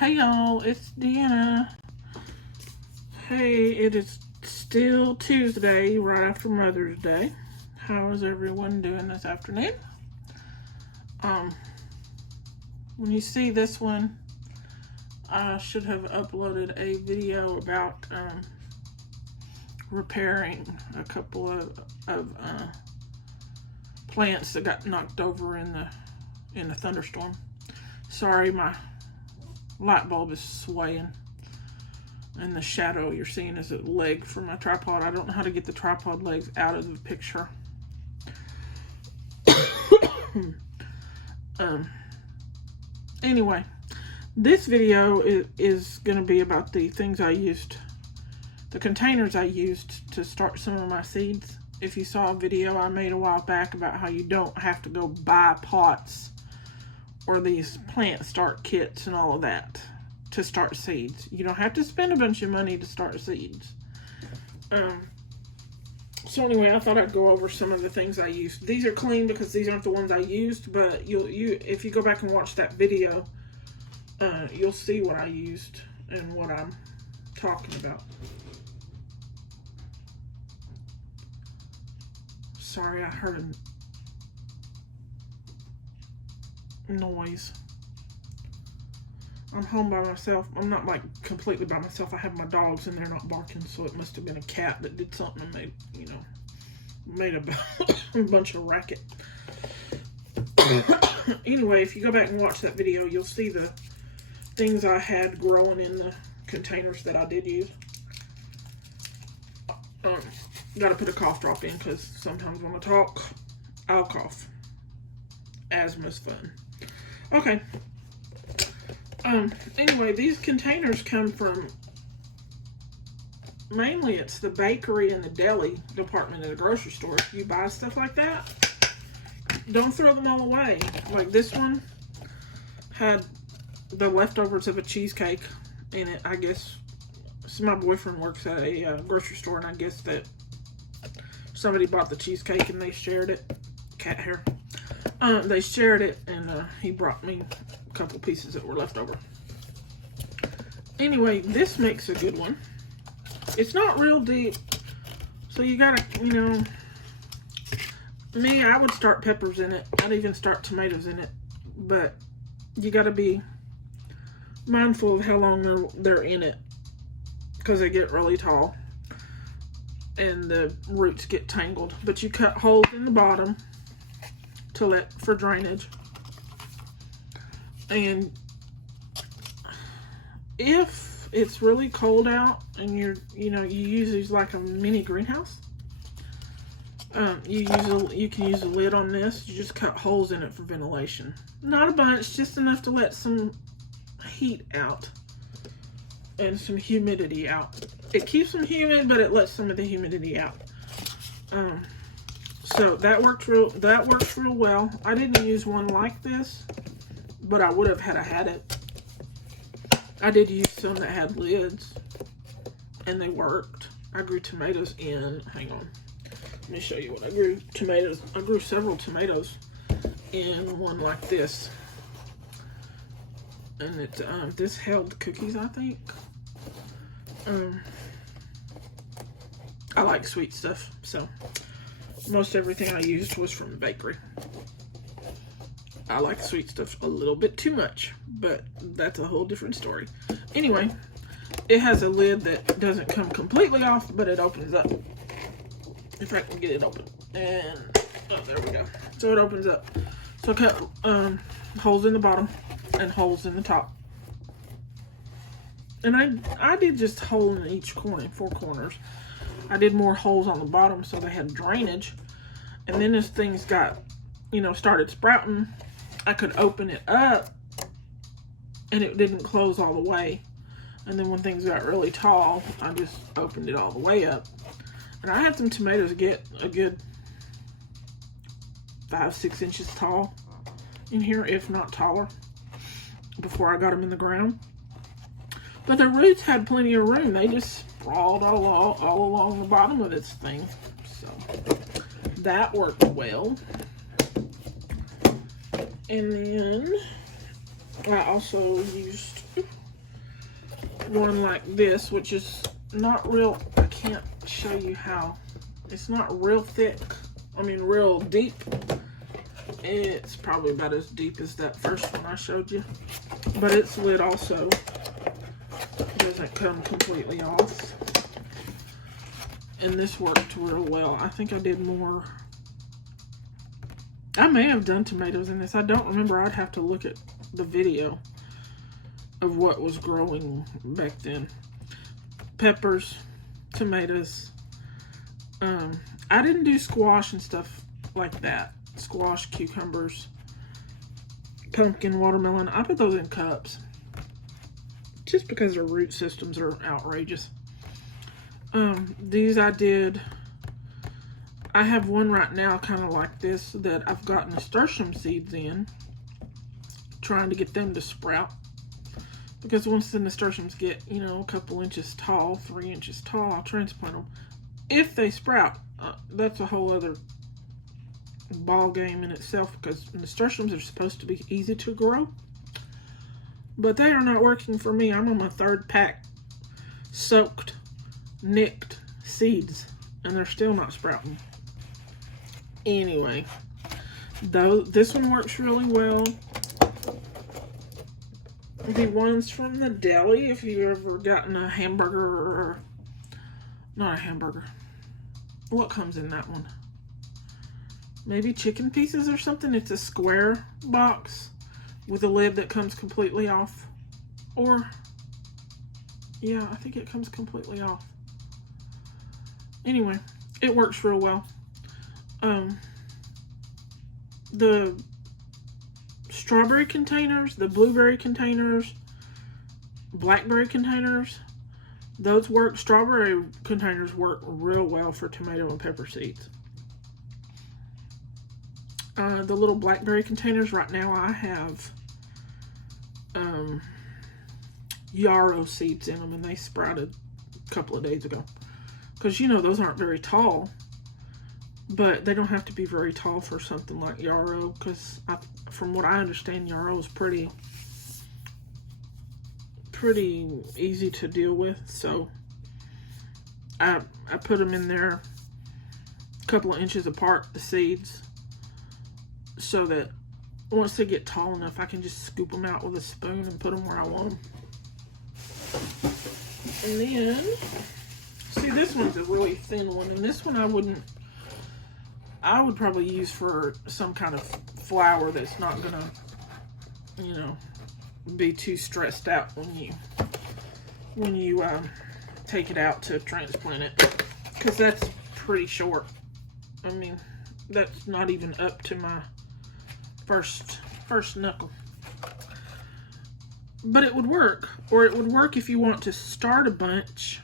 Hey y'all, it's Deanna. Hey, it is still Tuesday, right after Mother's Day. How is everyone doing this afternoon? When you see this one, I should have uploaded a video about repairing a couple of plants that got knocked over in the thunderstorm. Sorry, my light bulb is swaying, and the shadow you're seeing is a leg from my tripod. I don't know how to get the tripod legs out of the picture. Anyway, this video is going to be about the things I used, the containers I used to start some of my seeds. If you saw a video I made a while back about how you don't have to go buy pots or these plant start kits and all of that to start seeds. You don't have to spend a bunch of money to start seeds. So anyway, I thought I'd go over some of the things I used. These are clean because these aren't the ones I used, but if you go back and watch that video, you'll see what I used and what I'm talking about. Sorry, I heard a noise. I'm home by myself. I'm not like completely by myself. I have my dogs and they're not barking, so it must have been a cat that did something and made a bunch of racket. Anyway, if you go back and watch that video, you'll see the things I had growing in the containers that I did use. Gotta put a cough drop in because sometimes when I talk, I'll cough. Asthma's fun. Okay. Anyway, these containers come from, mainly it's the bakery and the deli department at a grocery store. If you buy stuff like that, don't throw them all away. Like this one had the leftovers of a cheesecake in it, I guess. So my boyfriend works at a grocery store, and I guess that somebody bought the cheesecake and they shared it. Cat hair. They shared it, and he brought me a couple pieces that were left over. Anyway, this makes a good one. It's not real deep, so you gotta, me, I would start peppers in it. I'd even start tomatoes in it, but you gotta be mindful of how long they're in it, because they get really tall and the roots get tangled. But you cut holes in the bottom for drainage. And if it's really cold out and you use these like a mini greenhouse, you can use a lid on this. You just cut holes in it for ventilation. Not a bunch, just enough to let some heat out and some humidity out. It keeps them humid, but it lets some of the humidity out. So that works real well. I didn't use one like this, but I would have had I had it. I did use some that had lids, and they worked. I grew tomatoes in, hang on, let me show you what I grew. Tomatoes, I grew several tomatoes in one like this. And this held cookies, I think. I like sweet stuff, so most everything I used was from the bakery. I like sweet stuff a little bit too much, but that's a whole different story. Anyway, it has a lid that doesn't come completely off, but it opens up. If I can get it open. And, oh, there we go. So it opens up. So I cut holes in the bottom and holes in the top. And I did just a hole in each corner, 4 corners. I did more holes on the bottom so they had drainage. And then as things got, started sprouting, I could open it up and it didn't close all the way. And then when things got really tall, I just opened it all the way up. And I had some tomatoes get a good 5-6 inches tall in here, if not taller, before I got them in the ground. But the roots had plenty of room. They just sprawled all along the bottom of this thing. So that worked well. And then I also used one like this, which is not real, I can't show you how. It's not real thick, I mean real deep. It's probably about as deep as that first one I showed you. But its lid also doesn't come completely off. And this worked real well. I think I did more. I may have done tomatoes in this. I don't remember. I'd have to look at the video of what was growing back then. Peppers, tomatoes. I didn't do squash and stuff like that. Squash, cucumbers, pumpkin, watermelon. I put those in cups just because their root systems are outrageous. These I did. I have one right now kind of like this that I've got nasturtium seeds in, trying to get them to sprout. Because once the nasturtiums get, you know, a couple inches tall, 3 inches tall, I'll transplant them. If they sprout, that's a whole other ball game in itself, because nasturtiums are supposed to be easy to grow. But they are not working for me. I'm on my 3rd pack soaked, nicked seeds, and they're still not sprouting. Anyway, though this one works really well. The ones from the deli, if you've ever gotten a hamburger, or not a hamburger, what comes in that one? Maybe chicken pieces or something. It's a square box with a lid that comes completely off. Or, yeah, I think it comes completely off. Anyway, it works real well. The strawberry containers, the blueberry containers, blackberry containers, those work. Strawberry containers work real well for tomato and pepper seeds. The little blackberry containers, right now I have yarrow seeds in them, and they sprouted a couple of days ago. Because, you know, those aren't very tall, but they don't have to be very tall for something like yarrow, because from what I understand, yarrow is pretty easy to deal with. So I put them in there a couple of inches apart, the seeds, so that once they get tall enough, I can just scoop them out with a spoon and put them where I want them. And then, see, this one's a really thin one, and this one I would probably use for some kind of flower that's not gonna, you know, be too stressed out when you take it out to transplant it, because that's pretty short. I mean, that's not even up to my first knuckle. But it would work, or it would work if you want to start a bunch,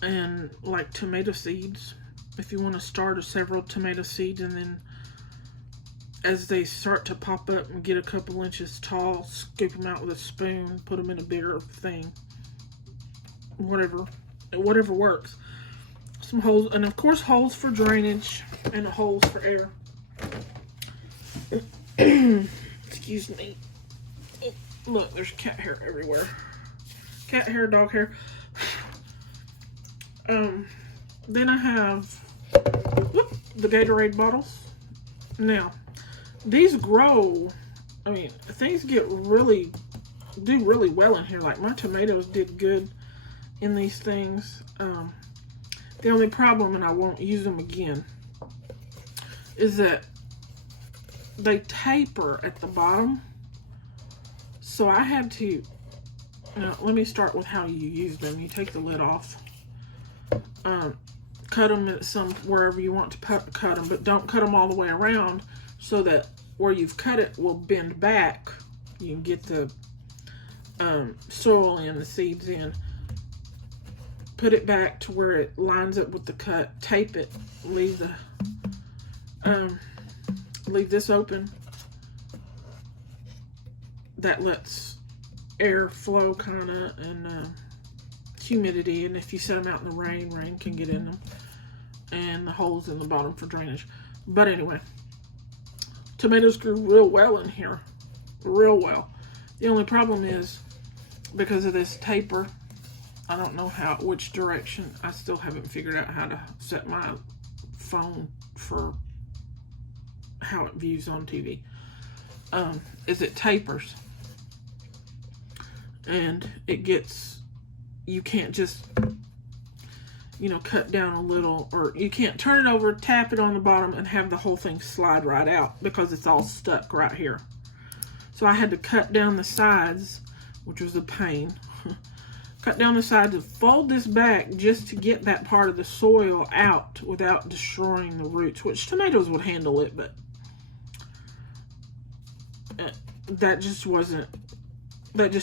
and like tomato seeds. If you want to start several tomato seeds, and then as they start to pop up and get a couple inches tall, scoop them out with a spoon, put them in a bigger thing. Whatever works. Some holes, and of course holes for drainage and holes for air. Excuse me. Look, there's cat hair everywhere. Cat hair, dog hair. Then I have the Gatorade bottles. Now, these grow, I mean, things do really well in here. Like my tomatoes did good in these things. The only problem, and I won't use them again, is that they taper at the bottom. So I had to, now let me start with how you use them. You take the lid off. Cut them at wherever you want to cut them, but don't cut them all the way around, so that where you've cut it will bend back. You can get the soil in, the seeds in. Put it back to where it lines up with the cut. Tape it. Leave this open. That lets air flow kind of, and humidity, and if you set them out in the rain can get in them, and the holes in the bottom for drainage. But anyway, tomatoes grew real well in here, real well. The only problem is because of this taper, I don't know which direction. I still haven't figured out how to set my phone for how it views on TV. Is it tapers, and you can't just, cut down a little, or you can't turn it over, tap it on the bottom, and have the whole thing slide right out because it's all stuck right here. So I had to cut down the sides, which was a pain. Cut down the sides and fold this back just to get that part of the soil out without destroying the roots, which tomatoes would handle it, but that just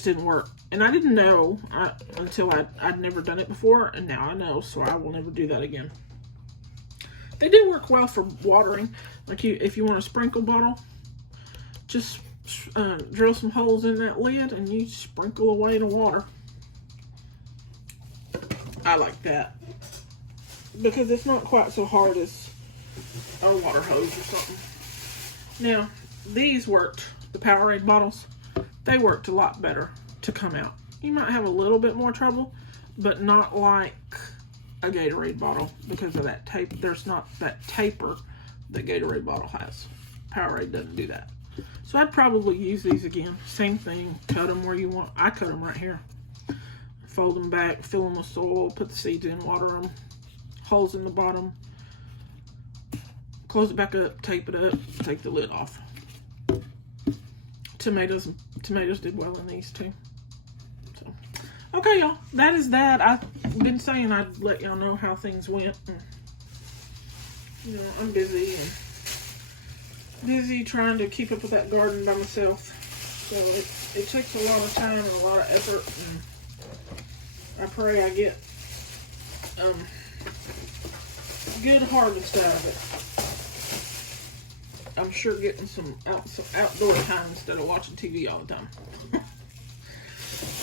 didn't work. And I didn't know until I'd never done it before, and now I know, so I will never do that again. They do work well for watering. Like if you want a sprinkle bottle, just drill some holes in that lid and you sprinkle away the water. I like that because it's not quite so hard as a water hose or something. Now, these worked, the Powerade bottles, they worked a lot better to come out. You might have a little bit more trouble, but not like a Gatorade bottle because of that tape. There's not that taper that Gatorade bottle has. Powerade doesn't do that. So I'd probably use these again. Same thing, cut them where you want. I cut them right here. Fold them back, fill them with soil, put the seeds in, water them, holes in the bottom, close it back up, tape it up, take the lid off. Tomatoes did well in these too. So, okay, y'all, that is that. I've been saying I'd let y'all know how things went. And, I'm busy trying to keep up with that garden by myself. So it takes a lot of time and a lot of effort, and I pray I get good harvest out of it. I'm sure getting some outdoor time instead of watching TV all the time.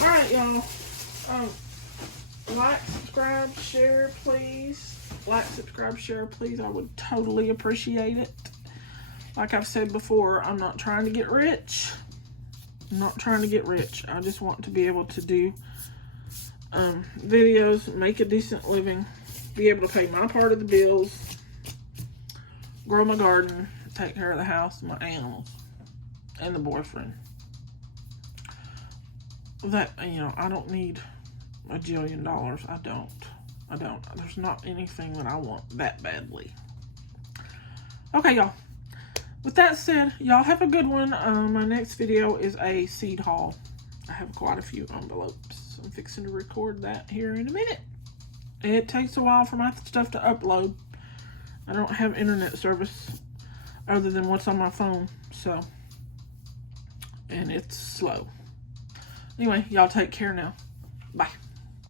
Alright, y'all. Like, subscribe, share, please. Like, subscribe, share, please. I would totally appreciate it. Like I've said before, I'm not trying to get rich. I'm not trying to get rich. I just want to be able to do videos, make a decent living, be able to pay my part of the bills, grow my garden, take care of the house, my animals, and the boyfriend. That, I don't need $1 jillion. I don't. There's not anything that I want that badly. Okay, y'all. With that said, y'all have a good one. My next video is a seed haul. I have quite a few envelopes. I'm fixing to record that here in a minute. It takes a while for my stuff to upload. I don't have internet service other than what's on my phone, so, and it's slow. Anyway, y'all take care now. Bye.